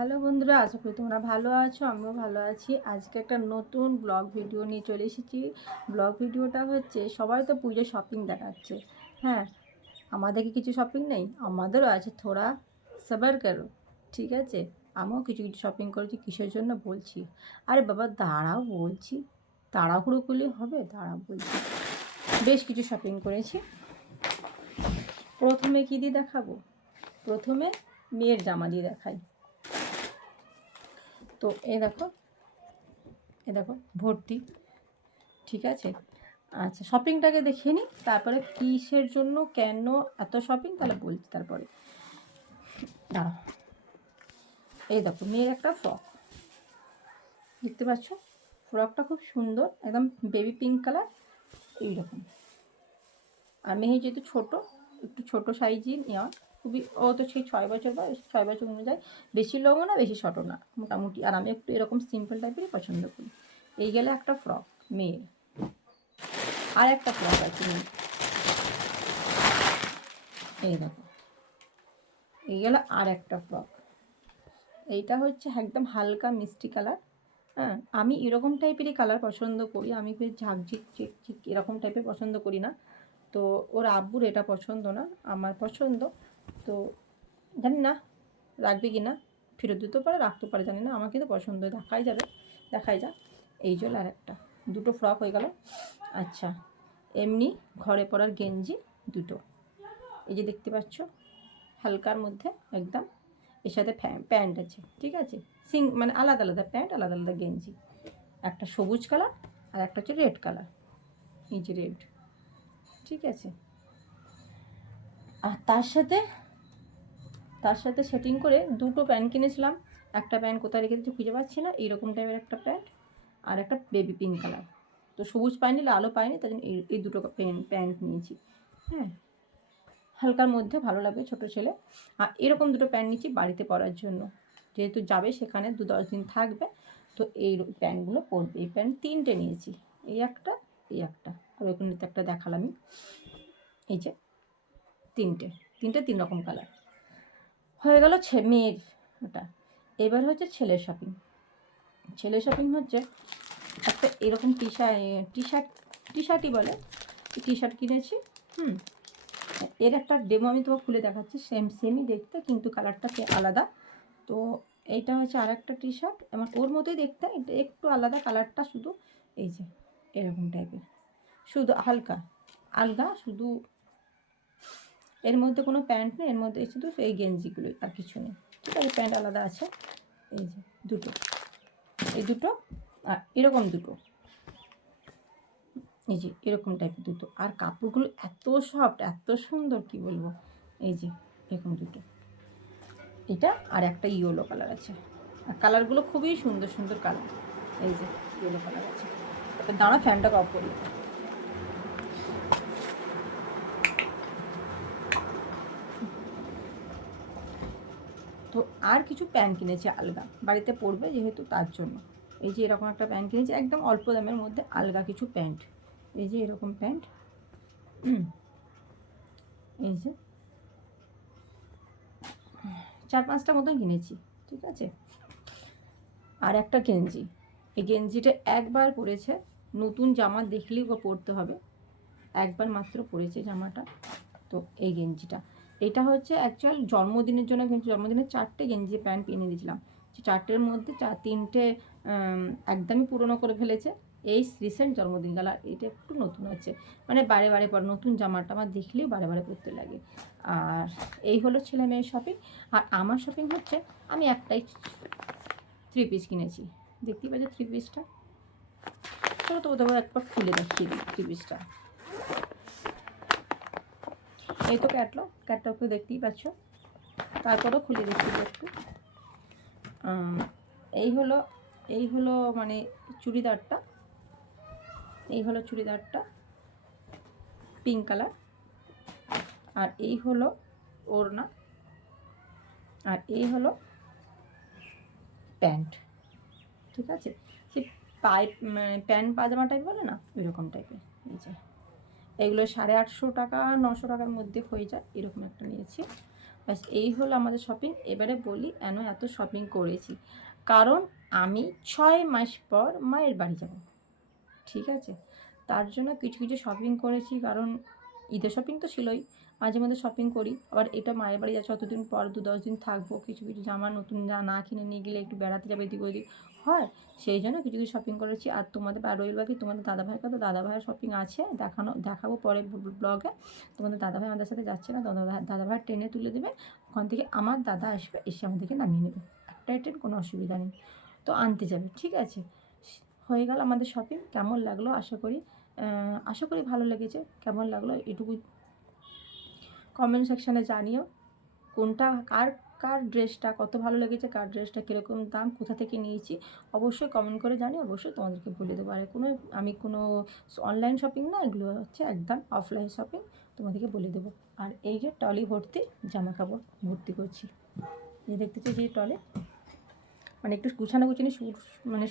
Hello বন্ধুরা, আশা করি তোমরা ভালো আছো। আমিও ভালো আছি। আজকে একটা নতুন ব্লগ ভিডিও নিয়ে চলে এসেছি। ব্লগ ভিডিওটা হচ্ছে, সবাই তো পুজো শপিং দেখাচ্ছে। হ্যাঁ, আমাদের কি কিছু শপিং নেই? আমাদেরও আছে। থোড়া সবার করো, ঠিক আছে? আমিও কিছু কিছু শপিং করেছি। কিসের জন্য বলছি? আরে বাবা দাঁড়াও বলছি। তাড়াহুড়ো করলে হবে? দাঁড়াও বলছি। বেশ কিছু শপিং করেছি। প্রথমে কী দিয়ে দেখাবো? প্রথমে মেয়ের জামা দিয়ে দেখাই। তো এ দেখো ভর্তি, ঠিক আছে? আচ্ছা, শপিংটাকে দেখিয়ে নিই, তারপরে কিসের জন্য কেন এত শপিং তাহলে বলছি। তারপরে দাঁড়াও, এই দেখো মেয়ের একটা ফ্রক দেখতে পাচ্ছ। ফ্রকটা খুব সুন্দর, একদম বেবি পিঙ্ক কালার এইরকম। আর মেয়ে যেহেতু ছোটো, একটু ছোটো সাইজই নেওয়া। খুবই, ও তো সেই 6 বছর বয়স, 6 বছর অনুযায়ী বেশি লংও না বেশি শর্টও না, মোটামুটি। আর আমি একটু এরকম সিম্পল টাইপেরই পছন্দ করি। এই গেলে একটা ফ্রক মেয়ের। আর একটা ফ্রক আছে মেয়ের, এই দেখো। এই গেল আর একটা ফ্রক। এইটা হচ্ছে একদম হালকা মিষ্টি কালার। হ্যাঁ, আমি এরকম টাইপেরই কালার পছন্দ করি। আমি বেশ ঝাঁকঝিক চিকচিক এরকম টাইপের পছন্দ করি না। তো ওর আব্বুর এটা পছন্দ না, আমার পছন্দ। তো জানি না রাখবে কি না, ফেরত দিতে পারে, রাখতে পারে, জানি না। আমাকে তো পছন্দ, দেখাই যাক। এই জন্য আর একটা, দুটো ফ্রক হয়ে গেল। আচ্ছা, এমনি ঘরে পরার গেঞ্জি দুটো, এই যে দেখতে পাচ্ছ, হালকার মধ্যে একদম। এর সাথে প্যান্ট আছে, ঠিক আছে? মানে আলাদা আলাদা প্যান্ট, আলাদা আলাদা গেঞ্জি। একটা সবুজ কালার আর একটা হচ্ছে রেড কালার, এই যে রেড, ঠিক আছে? আর তার সাথে সেটিং করে দুটো প্যান্ট কিনেছিলাম। একটা প্যান্ট কোথায় রেখে দিচ্ছি খুঁজে পাচ্ছি না, এইরকম টাইপের একটা প্যান্ট। আর একটা বেবি পিঙ্ক কালার। তো সবুজ পাইনি, লালও পাইনি, তাই জন্য এই দুটো প্যান্ট নিয়েছি। হ্যাঁ, হালকার মধ্যে ভালো লাগবে ছোটো ছেলে। আর এরকম দুটো প্যান্ট নিচ্ছি বাড়িতে পরার জন্য, যেহেতু যাবে সেখানে 2-10 দিন থাকবে। তো এই প্যান্টগুলো পরবে। এই প্যান্ট 3টে নিয়েছি, এই একটা, এই একটা, আর ওইখানে তো একটা দেখালামই। এই যে তিনটে 3 রকম কালার হয়ে গেল মেয়ের ওটা। এবার হচ্ছে ছেলের শপিং হচ্ছে একটা এরকম টি-শার্টই বলে, টি-শার্ট কিনেছি। এর একটা ডেমো আমি তোমাকে খুলে দেখাচ্ছি। সেমই দেখতে, কিন্তু কালারটা আলাদা। তো এইটা হচ্ছে আর একটা টি-শার্ট, এবং ওর মতোই দেখতে, এটা একটু আলাদা কালারটা শুধু। এই যে এরকম টাইপের, শুধু হালকা আলগা, শুধু এর মধ্যে কোনো প্যান্ট নেই, এর মধ্যে শুধু এই গেঞ্জিগুলোই, আর কিছু নেই, ঠিক আছে? প্যান্ট আলাদা আছে। এই যে এই দুটো আর এরকম দুটো, এই যে এরকম টাইপের দুটো। আর কাপড়গুলো এত সফট, এত সুন্দর, কি বলবো। এই যে এরকম দুটো, এটা আর একটা ইয়েলো কালার আছে। আর কালারগুলো খুবই সুন্দর সুন্দর কালার। এই যে ইয়েলো কালার আছে। তারপর দাঁড়া, ফ্যানটা অফ করি। তো আর কিছু প্যান্ট কিনেছি আলগা, বাড়িতে পরবে যেহেতু, তার জন্য। এই যে এরকম একটা প্যান্ট কিনেছি, একদম অল্প দামের মধ্যে আলগা কিছু প্যান্ট। এই যে এরকম প্যান্ট, এই যে 4-5টা মতন কিনেছি, ঠিক আছে? আর একটা গেঞ্জি, এই গেঞ্জিটা একবার পরেছে। নতুন জামা দেখলেই ও পরতে হবে, একবার মাত্র পরেছে জামাটা। তো এই গেঞ্জিটা, এটা হচ্ছে অ্যাকচুয়াল জন্মদিনের জন্য কিন্তু জন্মদিনের 4টে গেঞ্জি প্যান্ট কিনে দিয়েছিলাম। 4টের মধ্যে 3টে একদমই পুরনো করে ফেলেছে। এই রিসেন্ট জন্মদিন গেল, এটা একটু নতুন আছে। মানে বারে বারে পর নতুন জামাটা আমার দেখলেই বারে বারে পরতে লাগে। আর এই হলো ছেলে মেয়ের শপিং। আর আমার শপিং হচ্ছে, আমি একটাই 3 পিস কিনেছি, দেখতেই পাচ্ছি 3 পিসটা। চলো তো ওদের একবার খুলে দেখিয়ে দিই 3 পিসটা। এই তো ক্যাটলগকে দেখতেই পাচ্ছ, তারপরেও খুলে দেখিয়ে দিই একটু। এই হলো মানে চুড়িদারটা, এই হলো চুড়িদারটা পিঙ্ক কালার। আর এই হলো ওড়না, আর এই হলো প্যান্ট, ঠিক আছে? সে প্যান্ট পাজামা টাইপ বলে না, ওইরকম টাইপের। এই যে এগুলো 850 টাকা 900 টাকার মধ্যে হয়ে যায়, এরকম একটা নিয়েছি। ব্যাস এই হলো আমাদের শপিং। এবারে বলি কেন এত শপিং করেছি। কারণ আমি 6 মাস পর মায়ের বাড়ি যাব, ঠিক আছে? তার জন্য কিছু কিছু শপিং করেছি, কারণ ঈদের শপিং তো ছিলই, মাঝে মধ্যে শপিং করি। আবার এটা মায়ের বাড়ি যাচ্ছে, অতদিন পর 2-10 দিন থাকবো, কিছু কিছু জামা নতুন না কিনে নিয়ে গেলে একটু বেড়াতে যাবে এদিক ওদিক হয়, সেই জন্য কিছু কিছু শপিং করেছি। আর তোমাদের রইল বাকি তোমাদের দাদাভাইয়ের কথা, দাদাভাইয়ের শপিং আছে, দেখাবো পরে ব্লগে। তোমাদের দাদাভাই আমাদের সাথে যাচ্ছে না, দাদাভাই ট্রেনে তুলে দেবে, ওখান থেকে আমার দাদা আসবে, এসে আমাদেরকে নামিয়ে নেবে, একটাই ট্রেন, কোনো অসুবিধা নেই। তো আনতে যাবে, ঠিক আছে? হয়ে গেল আমাদের শপিং। কেমন লাগলো আশা করি ভালো লেগেছে। কেমন লাগলো এটুকু কমেন্ট সেকশানে জানিও। কোনটা কার কার ড্রেসটা কত ভালো লেগেছে, কার ড্রেসটা কীরকম দাম, কোথা থেকে নিয়েছি, অবশ্যই কমেন্ট করে জানিও, অবশ্যই তোমাদেরকে বলে দেবো। আর আমি কোনো অনলাইন শপিং না, এগুলো হচ্ছে একদম অফলাইন শপিং, তোমাদেরকে বলে দেবো। আর এই যে ট্রলি ভর্তি জামা কাপড় ভর্তি করছি, এই দেখতেছি যে ট্রলি, মানে একটু গুছানো গুছিয়ে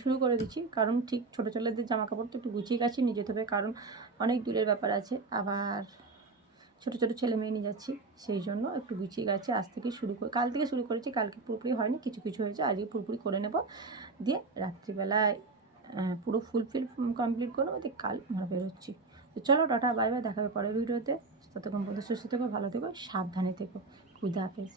শুরু করে দিচ্ছি, কারণ ঠিক ছোটো ছেলেদের জামা কাপড় তো একটু গুছিয়ে গেছে নিয়ে যেতে হবে, কারণ অনেক দূরের ব্যাপার আছে, আবার ছোটো ছোটো ছেলে মেয়ে নিয়ে যাচ্ছি, সেই জন্য একটু গুছিয়ে গেছে। কাল থেকে শুরু করেছি, কালকে পুরোপুরি হয়নি, কিছু কিছু হয়েছে, আজকে পুরোপুরি করে নেব, দিয়ে রাত্রিবেলায় পুরো ফুলফিল কমপ্লিট করে নেবো, দিয়ে কাল আমরা বেরোচ্ছি। তো চলো, টাটা, বাই বাই, দেখাবে পরের ভিডিওতে। ততক্ষণ পর্যন্ত সুস্থ থেকো, ভালো থেকো, সাবধানে থেকো, খুদা হাফেজ।